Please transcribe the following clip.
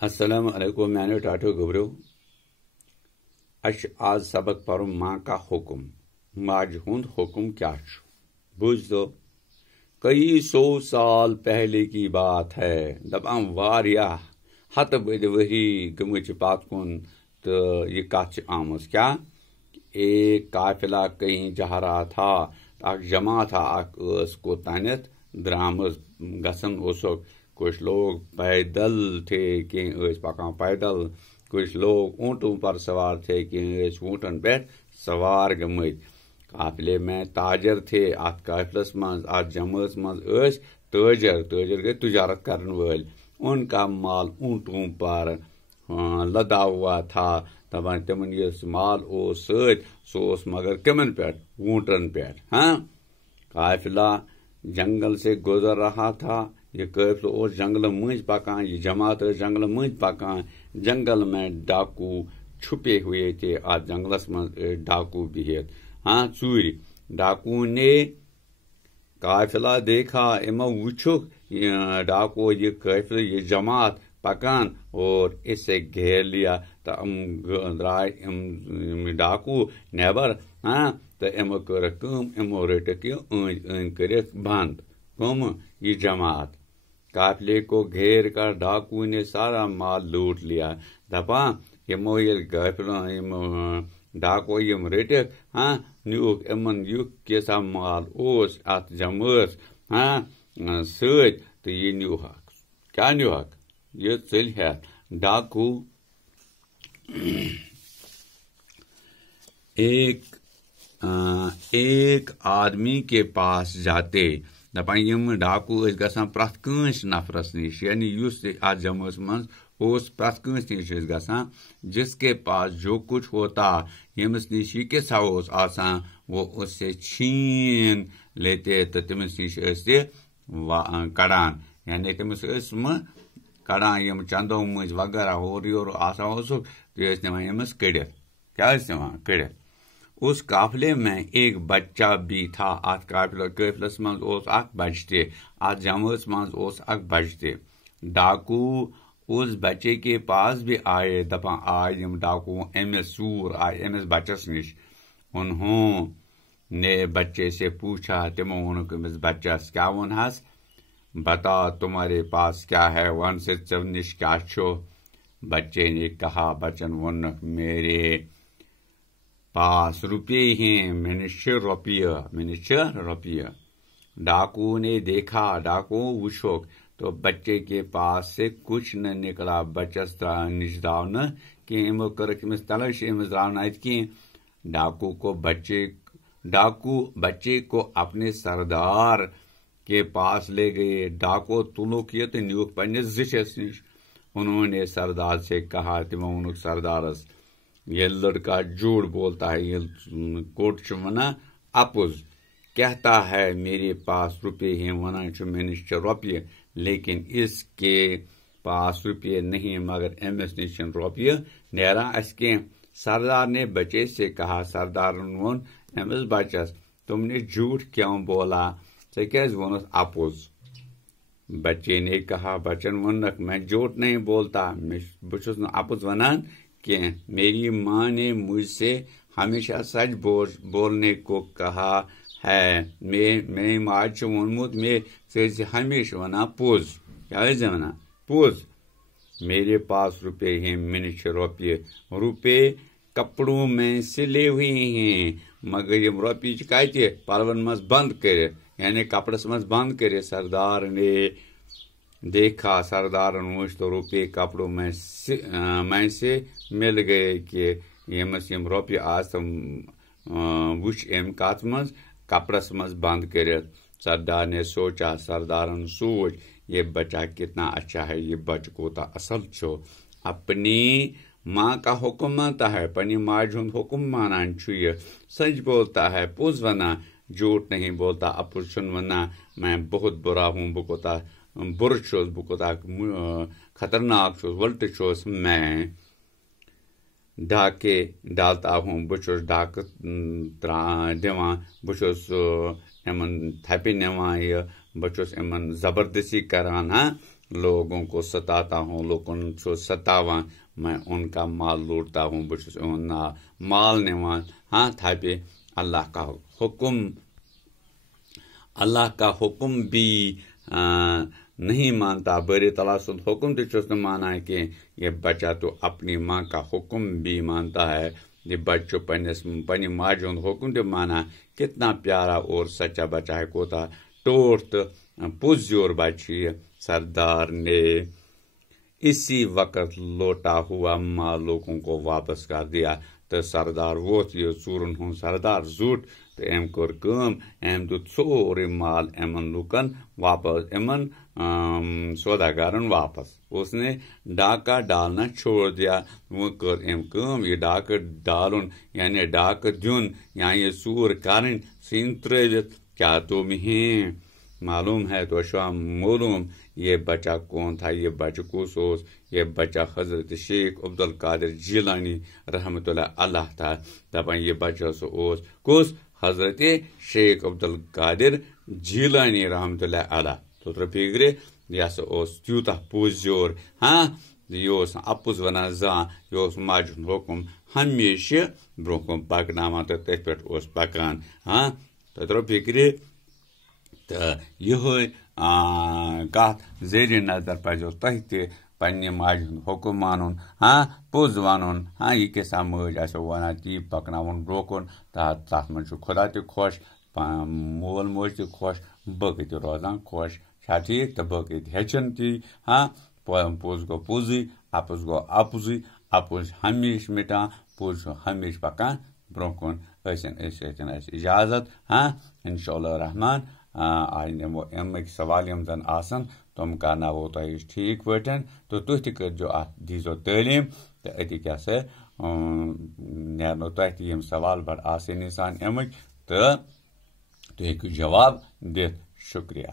السلام علیکم میانو ٹاٹو گبرو اش آج سبق پرو ماں کا حکم ماج ہند حکم کیا بوجھ دو کئی سو سال پہلے کی بات ہے دپان واریا ہت بد وری گمچ پات کن تو یہ کت آمز کیا ایک قافلہ کہیں جا رہا تھا اک جمع تھا اک کو تانت درامز گسن اوسک کچھ لوگ پیدل تھے کہ پکان پیدل کچھ لوگ اونٹوں پر سوار تھے کہ اونٹن پہ سوار گمت قافلے میں تاجر تھے ات قافلس مز ات جماعت مز تاجر گئی تجارت کرن ول ان کا مال اونٹوں پر لدا ہوا تھا دپان تمن یس مال اوس ست سو مگر کمن پہ اونٹن پہ قافلہ جنگل سے گزر رہا تھا یہ قافلہ اوس جنگل مز پکان یہ جماعت جنگل مز پکان جنگل میں ڈاکو چھپے ہوئے تھے آج جنگلس مز ڈاکو بہت ژور ڈاکو نے قافلہ دیکھا امو وچھک ڈاکو یہ قافلہ یہ جماعت پکان اور اس سے گھیر لیا تو درائے ڈاکو نیبر تو امو کر امو رٹک یہ أند کرت بند کم یہ جماعت قافلے کو گھیر کر ڈاکو نے سارا مال لوٹ لیا دپان یمو یل قافلہ ڈاکو یم رٹک نیوک امن یُھ کیسا مال اوس ات جمٲژ ست تو یہ نیوہک کیا نیوہک یہ ژٔلۍ ہیتھ ڈاکو ایک آدمی کے پاس جاتے دپان یم ڈاکو گژھان پرٛٮ۪تھ کٲنٛسہِ نفرس نش یعنی یُس اتھ جمٲژ منٛز اوس پرٛٮ۪تھ کٲنٛسہِ نش گژھان جس کے پاس جو کچھ ہوتا یمس نش یہ کیسا اوس آسان وہ اس سے چھین لیتے تو تمس نش کڑان یعنی تمس کڑان یم چندو مز وغیرہ ہور یور آسان اوسک تو نوان یمس کڑت کیا نوان کڑت اس قافلے میں ایک بچہ بھی تھا ات قافلس مز اوس اکھ بچہ تہ ات جماعت مز اوس اکھ بچہ تہ ڈاکو اس بچے کے پاس بھی آئے دپان آئے یم ڈاکو امس ژور آئے امس بچس نش انہوں نے بچے سے پوچھا تمو وونک امس بچس کیا ونہس بتا تمہارے پاس کیا ہے ون سے ژےٚ نش کیا چھو بچے نے کہا بچن ونک میرے پاس روپے ہیں میں نے روپیہ ڈاکو نے دیکھا ڈاکو وچھوک تو بچے کے پاس سے کچھ نہ نکلا بچس نش درٛاو نہٕ کینٛہہ یمو کٔرٕکھ أمِس تلٲشی أمِس درٛاو نہٕ اَتہِ کینٛہہ ڈاکو بچے کو اپنے سردار کے پاس لے گئے ڈاکو تلوک یہ تو نیوک پننس زٹھس نش انہوں نے سردار سے کہا تمو وونُکھ سردارس یہ لڑکا جھوٹ بولتا ہے یہ کوٹ چھ ونان اپُز کہتا ہے میرے پاس روپے ہیں ونان چھ مےٚ نش چھ روپیہ لیکن اس کے پاس روپیے نہیں مگر امس نش چھنہٕ روپیہ نیران اس کینٛہہ سردار نے بچے سے کہا سردارن وون امس بچس تم نے جھوٹ کیوں بولا ژےٚ کیٛازِ ووٚنُتھ اپُز بچے نے کہا بچن ونک میں جھوٹ نہیں بولتا بہ چھُس نہٕ اپُز ونان کینٛہہ میری ماں نے مجھ سے ہمیشہ سچ بولنے کو کہا ہے میری ماج چھُ ووٚنمُت ژٕ ہمیشہ ونان پوٚز کیٛاہ ٲسۍ ژےٚ ونان پوٚز میرے پاس روپے ہیں مےٚ نش چھِ روپیہِ روپے کپڑوں میں سلے ہوئے ہیں مگر یم روپیہِ چھِ کتہِ پلون منٛز بند کٔرِتھ یعنی کپڑس منٛز بند کٔرِتھ سردار نے دیکھا سردارن وچھ تو روپے کپڑوں میں سے مل گئے کہ یمس یم روپیہِ آسہٕ وچھ ام کتھ منٛز کپڑس منٛز بند کرت سردار نے سوچا سردارن سوچ یہ بچہ کتنا اچھا ہے یہ بچہ کوتا اصل چھو اپنی ماں کا حکم مانتا ہے پنی ماج ہند حکم مانان چھو یہ سچ بولتا ہے پوٚز ونان جھوٹ نہیں بولتا اپُز چھُنہٕ ونان میں بہت برا ہوں بہ کوتا بُرٕ چھُس بہ کوتا خطرناک چھُس وٕلٹہٕ چھُس میں ڈاکے ڈالتا ہوں بہ چھُس ڈاکہٕ دِوان بہ چھُس یمن تھپہِ نِوان یہ بہ چھُس یمن زبردستی کران لوگوں کو ستاتا ہوں، لوگن چھو ستاوان، میں ان کا مال لوٹتا ہوں، بہ چھس ان مال نوان، تھاپے اللہ کا حکم بھی نہیں مانتا، باری تعالیٰ سند حکم تو چھس نہ مانا کہ یہ بچہ تو اپنی ماں کا حکم بھی مانتا ہے، یہ بچہ پنہ ماجہ ہند حکم تو مانا، کتنا پیارا اور سچا بچہ ہے، کوتا ٹوٹ تو پزیور بچہ یہ سردار نے اسی وقت لوٹا ہوا مال لوگوں کو واپس کر دیا، تو سردار ووت یہ ژورن ہند سردار زوٹ تو ام کور کام، ام دت سورے مال امن لوکن واپس، امن سوداگرن واپس، اس نے ڈاکہ ڈالنا چھوڑ دیا، وہ کر ام کام، یہ ڈاکہ ڈالن یعنی ڈاکہ دن یا یہ ژور کرن سین تروت کیا تم ہیں، معلوم ہے تو شام معلوم یہ بچہ کون تھا، یہ بچہ کس اوس، یہ بچہ حضرت شیخ عبد القادر جیلانی رحمۃ اللہ علیہ تھا، دپان یہ بچہ سہ اوس کس، حضرت شیخ عبد القادر جیلانی رحمۃ اللہ علیہ، تو فکر یہ سا اوس تیوتہ پزیور، یہ اپز ونان زان، یہ ماجہ ہند حکم ہمیشہ برونٛہہ کُن پکناوان تو تٔتھۍ پٮ۪ٹھ اوس پکان، تو ترو فکر، تو یہ کت زیر نظر پزو تہ تہ پنہ ماجہ ہند حکم مانن، پوٚز ونن، یہ کیٛاہ مٲج آسو ونان تی پکناوُن برونٛہہ کُن، تتھ منٛز چھُ خدا تہ خۄش، مول موج تہ خۄش، بٲقٕے تہ روزان خۄش، چھا ٹھیک، تو بٲقٕے تہ ہیٚچھن تی، پوٚز گوٚو پوٚزٕے، اپُز گوٚو اپزٕے، اپُز ہمیشہ مٹان، پوٚز چھُ ہمیشہ پکان برونٛہہ کُن، ٲسِن اَسہِ اجازت، انشاء اللہ رحمان، آج نمو امِکۍ سوال یم زن آسن تم کرناوو تۄہہِ أسۍ ٹھیک پٲٹھۍ، تو تُہۍ تہِ کٔرۍزیو اتھ دیٖزیو تعلیٖم، تہٕ أتی کیٛاہ سا نیرنو تۄہہِ تہِ یِم سوال بڑٕ آسٲنی سان امِکۍ، تہٕ تُہۍ ہیٚکِو جواب دِتھ، شُکریہ۔